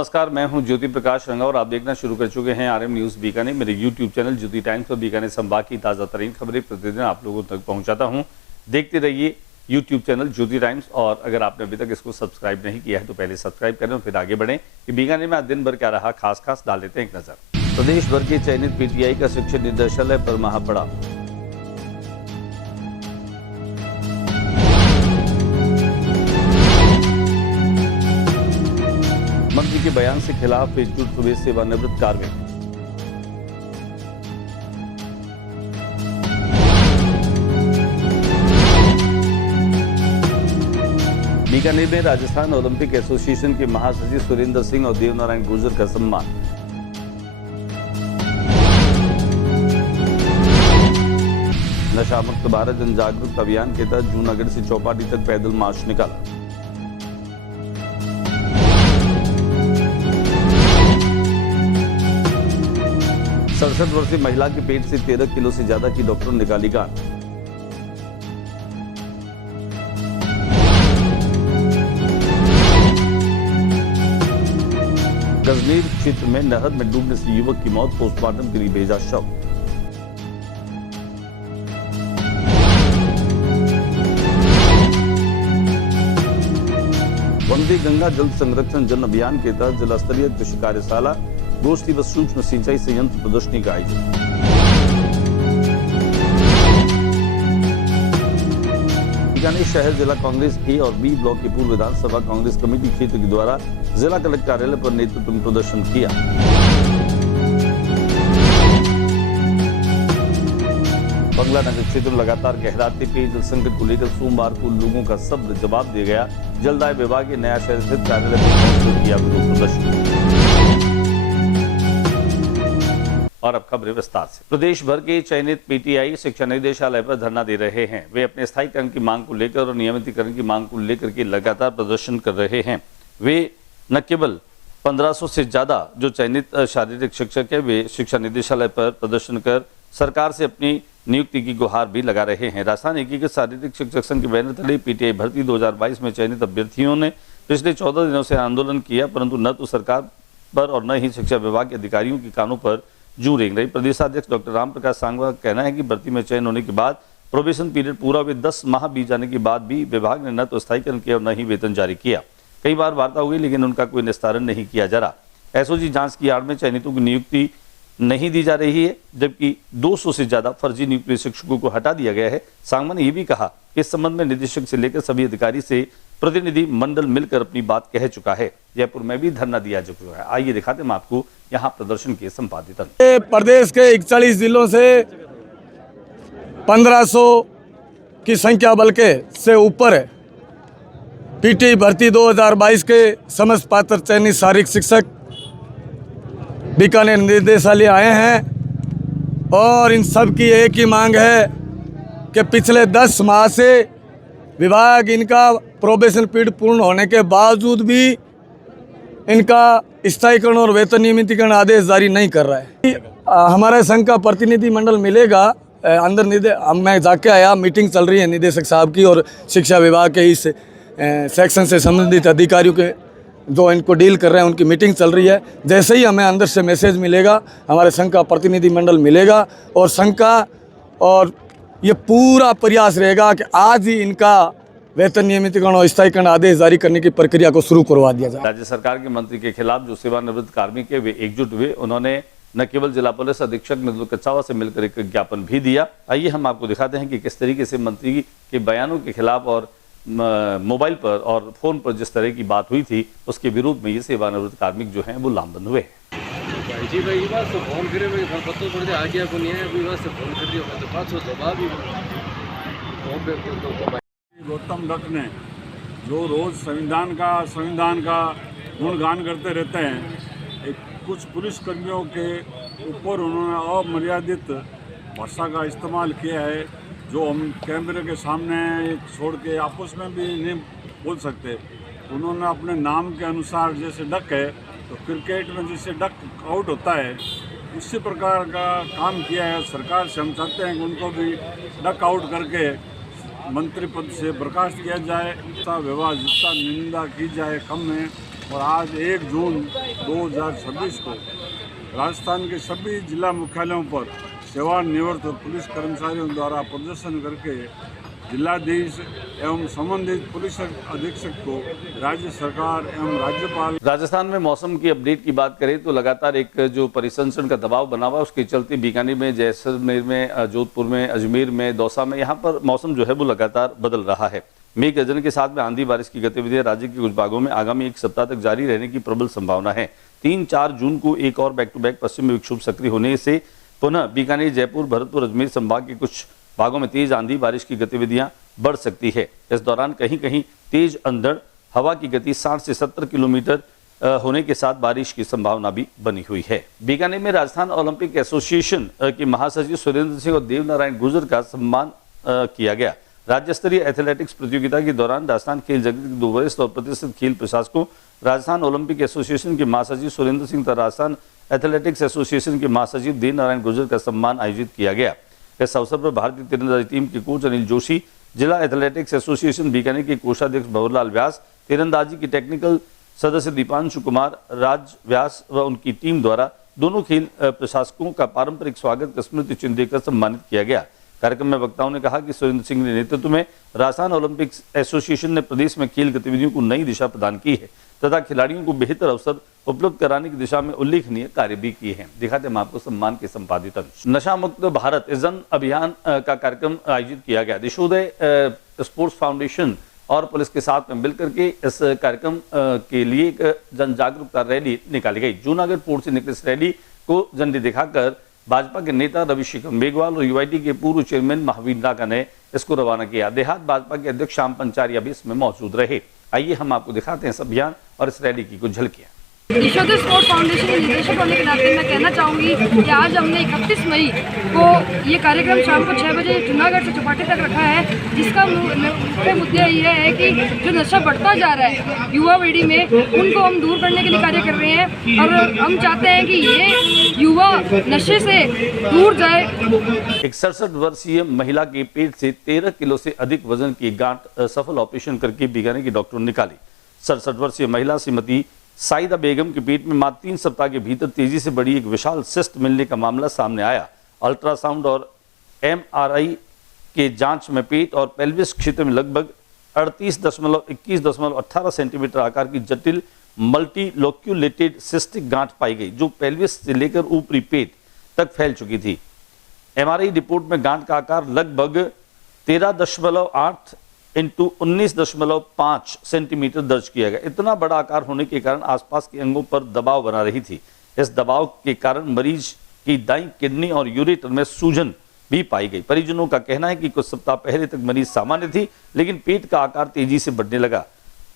नमस्कार, मैं हूं ज्योति प्रकाश रंगा और आप देखना शुरू कर चुके हैं आरएम न्यूज बीकानेर। मेरे यूट्यूब चैनल ज्योति टाइम्स पर बीकानेर संभाग की ताज़ा तरीन खबरें प्रतिदिन आप लोगों तक पहुंचाता हूं। देखते रहिए यूट्यूब चैनल ज्योति टाइम्स, और अगर आपने अभी तक इसको सब्सक्राइब नहीं किया है तो पहले सब्सक्राइब करें और फिर आगे बढ़ें कि बीकानेर में आज दिन भर क्या रहा खास डाल देते हैं एक नजर। प्रदेश भर के चयनित पीटीआई का शिक्षण निदेशालय पर महापड़ा। मंत्री के बयान से खिलाफ एकजुट प्रदेश सेवानिवृत्त कार्मिक। बीकानेर में राजस्थान ओलंपिक एसोसिएशन के महासचिव सुरेंद्र सिंह और देवनारायण गुर्जर का सम्मान। नशा मुक्त भारत जन जागरूकता अभियान के तहत जूनागढ़ से चौपाटी तक पैदल मार्च निकाला। 67 वर्षीय महिला के पेट से 13 किलो से ज्यादा की डॉक्टर ने निकाली गांठ। गजनीर क्षेत्र में नहर में डूबने से युवक की मौत, पोस्टमार्टम के लिए भेजा शव। वंदे गंगा जल संरक्षण जन अभियान के तहत जिला स्तरीय कृषि कार्यशाला, गोष्ठी व सूक्ष्म सिंचाई संयंत्र प्रदर्शनी का आयोजन। बीकानेर शहर जिला कांग्रेस ए और बी ब्लॉक के पूर्व विधानसभा कांग्रेस कमेटी क्षेत्र के द्वारा जिला कलेक्टर कार्यालय पर नेतृत्व में प्रदर्शन किया। बंगला नगर क्षेत्र में लगातार गहराते पेयजल संकट को लेकर सोमवार को लोगों का सब्र जवाब दे गया। जलदाय विभाग के नया शहर स्थित कार्यालय पर पहुंचकर किया विरोध प्रदर्शन। और अब खबरें विस्तार से। प्रदेश भर के चयनित पीटीआई शिक्षा निदेशालय पर धरना दे रहे हैं। वे अपने स्थायीकरण की मांग को लेकर और नियमितीकरण की मांग को लेकर के लगातार प्रदर्शन कर रहे हैं। वे न केवल 1500 से ज्यादा जो चयनित शारीरिक शिक्षक है, वे शिक्षा निदेशालय पर प्रदर्शन कर सरकार से अपनी नियुक्ति की गुहार भी लगा रहे हैं। राजस्थान एकीकृत शारीरिक शिक्षक संघ के बैनर तले पीटीआई भर्ती 2022 में चयनित अभ्यर्थियों ने पिछले 14 दिनों से आंदोलन किया, परंतु न तो सरकार पर और न ही शिक्षा विभाग के अधिकारियों के कानों पर जू रेंग रही। प्रदेशाध्यक्ष डॉक्टर राम प्रकाश सांगवा का कहना है कि भर्ती में चयन होने के बाद प्रोबेशन पीरियड पूरा हुए 10 माह बीत जाने के बाद भी विभाग ने न तो स्थायीकरण किया और न ही वेतन जारी किया। कई बार वार्ता हुई लेकिन उनका कोई निस्तारण नहीं किया जा रहा। एसओजी जांच की आड़ में चयनितों की नियुक्ति नहीं दी जा रही है, जबकि 200 से ज्यादा फर्जी नियुक्त शिक्षकों को हटा दिया गया है। सांगवा ने यह भी कहा कि इस संबंध में निदेशक से लेकर सभी अधिकारी से प्रतिनिधि मंडल मिलकर अपनी बात कह चुका है। जयपुर में भी धरना दिया जा चुका है। आइए दिखाते हैं आपको यहाँ प्रदर्शन के संपादित। प्रदेश के 41 जिलों से 1500 की संख्या बल्कि से ऊपर है। पीटी भर्ती 2022 के समस्त पात्र चयनित शारीरिक शिक्षक बीकानेर निदेशालय आए हैं और इन सब की एक ही मांग है कि पिछले 10 माह से विभाग इनका प्रोबेशन पीरियड पूर्ण होने के बावजूद भी इनका स्थायीकरण और वेतन नियमितीकरण आदेश जारी नहीं कर रहा है। हमारे संघ का प्रतिनिधि मंडल मिलेगा अंदर। मैं जाके आया, मीटिंग चल रही है निदेशक साहब की और शिक्षा विभाग के इस सेक्शन से संबंधित अधिकारियों के जो इनको डील कर रहे हैं उनकी मीटिंग चल रही है। जैसे ही हमें अंदर से मैसेज मिलेगा, हमारे संघ का प्रतिनिधि मंडल मिलेगा और संघ का और ये पूरा प्रयास रहेगा कि आज ही इनका वेतन नियमितीकरण और स्थायीकरण आदेश जारी करने की प्रक्रिया को शुरू करवा दिया जाए। राज्य सरकार के मंत्री के खिलाफ जो सेवानिवृत्त कार्मिक है वे एकजुट हुए। उन्होंने न केवल जिला पुलिस अधीक्षक मृदुल कच्छावा से मिलकर एक ज्ञापन भी दिया। आइए हम आपको दिखाते हैं कि किस तरीके से मंत्री के बयानों के खिलाफ और मोबाइल पर और फोन पर जिस तरह की बात हुई थी उसके विरोध में ये सेवानिवृत्त कार्मिक जो हैं वो लामबंद हुए। गौतम दत्त ने जो रोज संविधान का गुणगान करते रहते हैं, कुछ पुलिस कर्मियों के ऊपर उन्होंने अमर्यादित भाषा का इस्तेमाल किया है, जो हम कैमरे के सामने छोड़ के आपस में भी नहीं बोल सकते। उन्होंने अपने नाम के अनुसार, जैसे डक है तो क्रिकेट में जैसे डक आउट होता है, उसी प्रकार का काम किया है। सरकार से हम चाहते हैं कि उनको भी डक आउट करके मंत्री पद से बर्खास्त किया जाए। ऐसा व्यवहार जितना निंदा की जाए कम है। और आज 1 जून 2026 को राजस्थान के सभी जिला मुख्यालयों पर सेवानिवृत्त पुलिस कर्मचारियों द्वारा प्रदर्शन करके जिलाधीश एवं संबंधित पुलिस अधीक्षक को राज्य सरकार एवं राज्यपाल। राजस्थान में मौसम की अपडेट की बात करें तो लगातार एक जो परिसंचरण का दबाव बना हुआ, उसके चलते बीकानेर में, जैसलमेर में, जोधपुर में, अजमेर में, दौसा में यहाँ पर मौसम जो है वो लगातार बदल रहा है। मेघ गर्जन के साथ में आंधी बारिश की गतिविधियां राज्य के कुछ भागों में आगामी 1 सप्ताह तक जारी रहने की प्रबल संभावना है। 3-4 जून को एक और बैक टू बैक पश्चिमी विक्षोभ सक्रिय होने से पुनः बीकानेर, जयपुर, भरतपुर, अजमेर संभाग के कुछ भागों में तेज आंधी बारिश की गतिविधियां बढ़ सकती है। इस दौरान कहीं कहीं तेज अंधड़ हवा की गति 60 से 70 किलोमीटर होने के साथ बारिश की संभावना भी बनी हुई है। बीकानेर में राजस्थान ओलंपिक एसोसिएशन के महासचिव सुरेंद्र सिंह और देवनारायण गुर्जर का सम्मान किया गया। राज्य स्तरीय एथलेटिक्स प्रतियोगिता के दौरान राजस्थान खेल जगत के 2 वरिष्ठ और प्रतिष्ठित खेल प्रशासकों, राजस्थान ओलंपिक एसोसिएशन के महासचिव सुरेंद्र सिंह तथा राजस्थान एथलेटिक्स एसोसिएशन के महासचिव देवनारायण गुर्जर का सम्मान आयोजित किया गया। इस अवसर पर भारतीय तीरंदाजी टीम के कोच अनिल जोशी, जिला एथलेटिक्स एसोसिएशन बीकानेर के कोषाध्यक्ष भंवरलाल व्यास, तीरंदाजी की टेक्निकल सदस्य दीपांशु कुमार राज व्यास व उनकी टीम द्वारा दोनों खेल प्रशासकों का पारंपरिक स्वागत का स्मृति चिन्ह देकर सम्मानित किया गया। कार्यक्रम में वक्ताओं ने कहा कि सुरेंद्र सिंह के नेतृत्व में राजस्थान ओलंपिक एसोसिएशन ने प्रदेश में खेल गतिविधियों को नई दिशा प्रदान की है तथा खिलाड़ियों को बेहतर अवसर उपलब्ध कराने की दिशा में उल्लेखनीय कार्य भी किए हैं। दिखाते हैं आपको सम्मान के संपादित अंश। नशा मुक्त भारत जन अभियान का कार्यक्रम आयोजित किया गया। दिशोदय स्पोर्ट्स फाउंडेशन और पुलिस के साथ में मिलकर के इस कार्यक्रम के लिए एक जन जागरूकता रैली निकाली गई। जूनागढ़ पोर्ट से निकली इस रैली को झंडी दिखाकर भाजपा के नेता रविशेखर मेघवाल और यूआईटी के पूर्व चेयरमैन महावीर नागा ने इसको रवाना किया। देहात भाजपा के अध्यक्ष श्याम पंचारिया भी इसमें मौजूद रहे। आइए हम आपको दिखाते हैं इस अभियान और इस रैली की कुछ झलकियां। दिशोदय स्पोर्ट्स फाउंडेशन के निदेशक होने के नाते मैं कहना चाहूँगी कि आज हमने 31 मई को ये कार्यक्रम शाम को 6 बजे जूनागढ़ से चौपाटी तक रखा है, जिसका मुख्य मुद्दा ये है कि जो नशा बढ़ता जा रहा है युवा पीढ़ी में, उनको हम दूर करने के लिए कार्य कर रहे हैं और हम चाहते हैं कि ये युवा नशे से दूर जाए। एक 67 वर्षीय महिला के पेट से 13 किलो से अधिक वजन की गांठ सफल ऑपरेशन करके बीकानेर के डॉक्टरों ने निकाली। 67 वर्षीय महिला श्रीमती साइदा बेगम के पेट में मात्र 3 सप्ताह के भीतर तेजी से बड़ी एक विशाल सिस्ट मिलने का मामला सामने आया। अल्ट्रासाउंड और एमआरआई के जांच में पेट और पेल्विस क्षेत्र में लगभग 38.21.18 सेंटीमीटर आकार की जटिल मल्टीलोक्यूलेटेड सिस्टिक गांठ पाई गई, जो पेल्विस से लेकर ऊपरी पेट तक फैल चुकी थी। एमआरआई रिपोर्ट में गांठ का आकार लगभग 13.8 इंटू 19.5 सेंटीमीटर दर्ज किया गया। इतना बड़ा आकार होने के कारण आसपास के अंगों पर दबाव बना रही थी। इस दबाव के कारण मरीज की दाईं किडनी और यूरेटर में सूजन भी पाई गई। परिजनों का कहना है कि कुछ सप्ताह पहले तक मरीज सामान्य थी, लेकिन पेट का आकार तेजी से बढ़ने लगा।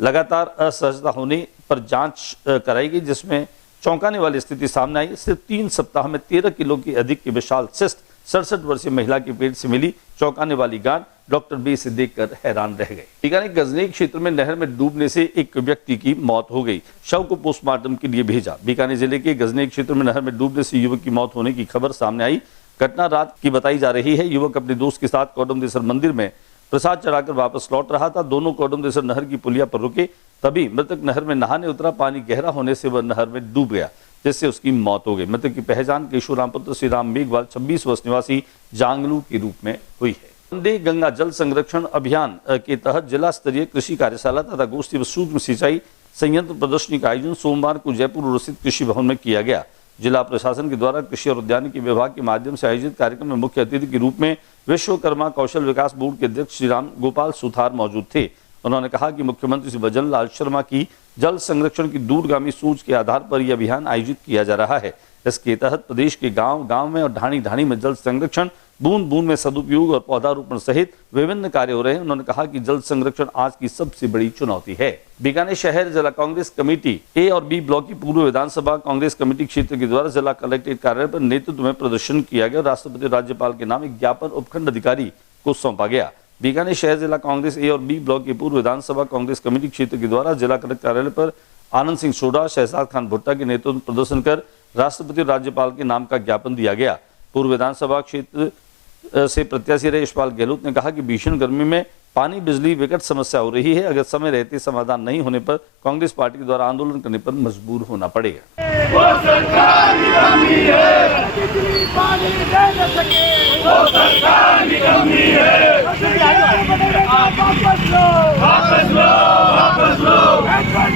लगातार असहजता होने पर जांच कराई गई, जिसमें चौंकाने वाली स्थिति सामने आई। सिर्फ 3 सप्ताह में 13 किलो की अधिक की विशाल सिस्ट 67 वर्षीय महिला के पेट से मिली। चौंकाने वाली गांठ डॉक्टर भी इसे देखकर हैरान रह गए। बीकानेर गजनेर क्षेत्र में नहर में डूबने से एक व्यक्ति की मौत हो गई। शव को पोस्टमार्टम के लिए भेजा। बीकानेर जिले के गजनेर क्षेत्र में नहर में डूबने से युवक की मौत होने की खबर सामने आई। घटना रात की बताई जा रही है। युवक अपने दोस्त के साथ कौडमदेसर मंदिर में प्रसाद चढ़ाकर वापस लौट रहा था। दोनों कौडमदेसर नहर की पुलिया पर रुके, तभी मृतक नहर में नहाने उतरा। पानी गहरा होने से वह नहर में डूब गया, जिससे उसकी मौत हो गई। मृतक की पहचान केशुराम पुत्र श्री राम मेघवाल 26 वर्ष निवासी जांगलू के रूप में हुई है। वंदे गंगा जल संरक्षण अभियान के तहत जिला स्तरीय कृषि कार्यशाला तथा गोष्ठी व सूक्ष्म सिंचाई संयंत्र प्रदर्शनी का आयोजन सोमवार को जयपुर स्थित कृषि भवन में किया गया। जिला प्रशासन के द्वारा कृषि और उद्यानिकी विभाग के माध्यम से आयोजित कार्यक्रम में मुख्य अतिथि के रूप में विश्वकर्मा कौशल विकास बोर्ड के अध्यक्ष श्री राम गोपाल सुथार मौजूद थे। उन्होंने कहा कि मुख्यमंत्री श्री भजन लाल शर्मा की जल संरक्षण की दूरगामी सोच के आधार पर यह अभियान आयोजित किया जा रहा है। इसके तहत प्रदेश के गांव-गांव में और ढाणी-ढाणी में जल संरक्षण, बूंद-बूंद में सदुपयोग और पौधारोपण सहित विभिन्न कार्य हो रहे हैं। उन्होंने कहा कि जल संरक्षण आज की सबसे बड़ी चुनौती है। बीकानेर शहर जिला कांग्रेस कमेटी ए और बी ब्लॉक की पूर्व विधानसभा कांग्रेस कमेटी क्षेत्र के द्वारा जिला कलेक्ट्रेट कार्यालय पर नेतृत्व में प्रदर्शन किया गया। राष्ट्रपति राज्यपाल के नाम एक ज्ञापन उपखंड अधिकारी को सौंपा गया। बीकानेर शहर जिला कांग्रेस ए और बी ब्लॉक की पूर्व विधानसभा कांग्रेस कमेटी क्षेत्र के द्वारा जिला कलेक्टर कार्यालय पर आनंद सिंह सोडा, शहजाद खान भुट्टा के नेतृत्व में प्रदर्शन कर राष्ट्रपति और राज्यपाल के नाम का ज्ञापन दिया गया। पूर्व विधानसभा क्षेत्र से प्रत्याशी रहे यशपाल गहलोत ने कहा कि भीषण गर्मी में पानी बिजली विकट समस्या हो रही है। अगर समय रहते समाधान नहीं होने पर कांग्रेस पार्टी के द्वारा आंदोलन करने पर मजबूर होना पड़ेगा। वो सरकार निकम्मी है, पानी दे न सके, वो सरकार निकम्मी है, वापस लो, वापस लो, वापस लो, वापस लो,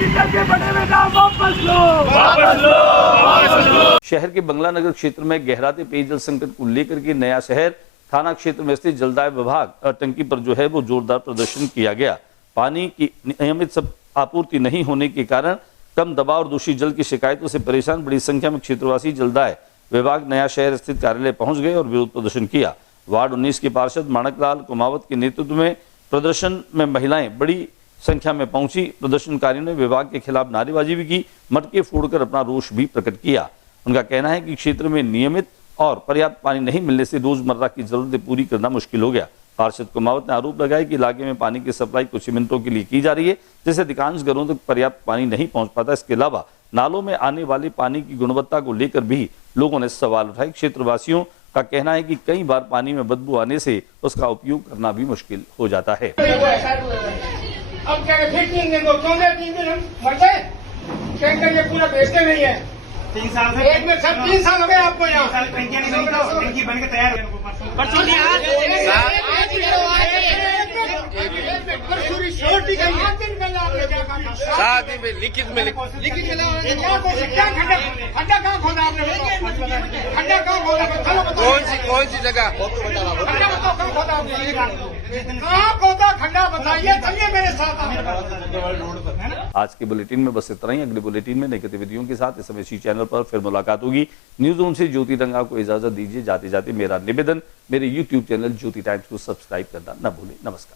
वापस लो, वापस लो। शहर के बंगला नगर क्षेत्र में गहराते पेयजल संकट को लेकर के नया शहर थाना क्षेत्र में स्थित जलदाय विभाग टंकी पर जो है वो जोरदार प्रदर्शन किया गया। पानी की नियमित आपूर्ति नहीं होने के कारण कम दबाव और दूषित जल की शिकायतों से परेशान बड़ी संख्या में क्षेत्रवासी जलदाय विभाग नया शहर स्थित कार्यालय पहुंच गए और विरोध प्रदर्शन किया। वार्ड 19 के पार्षद माणकलाल कुमावत के नेतृत्व में प्रदर्शन में महिलाएं बड़ी संख्या में पहुंची। प्रदर्शनकारियों ने विभाग के खिलाफ नारेबाजी भी की, मटके फोड़कर अपना रोष भी प्रकट किया। उनका कहना है कि क्षेत्र में नियमित और पर्याप्त पानी नहीं मिलने से रोजमर्रा की जरूरतें पूरी करना मुश्किल हो गया। पार्षद कुमावत ने आरोप लगाया कि इलाके में पानी की सप्लाई कुछ ही मिनटों के लिए की जा रही है, जिससे अधिकांश घरों तक पर्याप्त पानी नहीं पहुंच पाता। इसके अलावा नालों में आने वाले पानी की गुणवत्ता को लेकर भी लोगों ने सवाल उठाए। क्षेत्रवासियों का कहना है कि कई बार पानी में बदबू आने से उसका उपयोग करना भी मुश्किल हो जाता है। अब क्या फिर 3 दिन 3 दिन हम मर गए, टैंकर ये पूरा भेजते नहीं है। 3 साल से एक में सब 3 साल हो गए आपको यहाँ। टंकी बन के तैयार परसों शादी में लिखित में क्या खड्डा कहाँ खोदा आपने? खड्डा कहाँ खोदा? कौन सी जगह खड्डा बताओ, कहाँ खोदा आपने? कहाँ खोदा खड्डा बताइए, चलिए मेरे साथ। आज के बुलेटिन में बस इतना ही। अगले बुलेटिन में नई गतिविधियों के साथ इस समय इसी चैनल पर फिर मुलाकात होगी। न्यूज रूम से ज्योति रंगा को इजाजत दीजिए। जाते जाते मेरा निवेदन, मेरे YouTube चैनल ज्योति टाइम्स को सब्सक्राइब करना न भूलें। नमस्कार।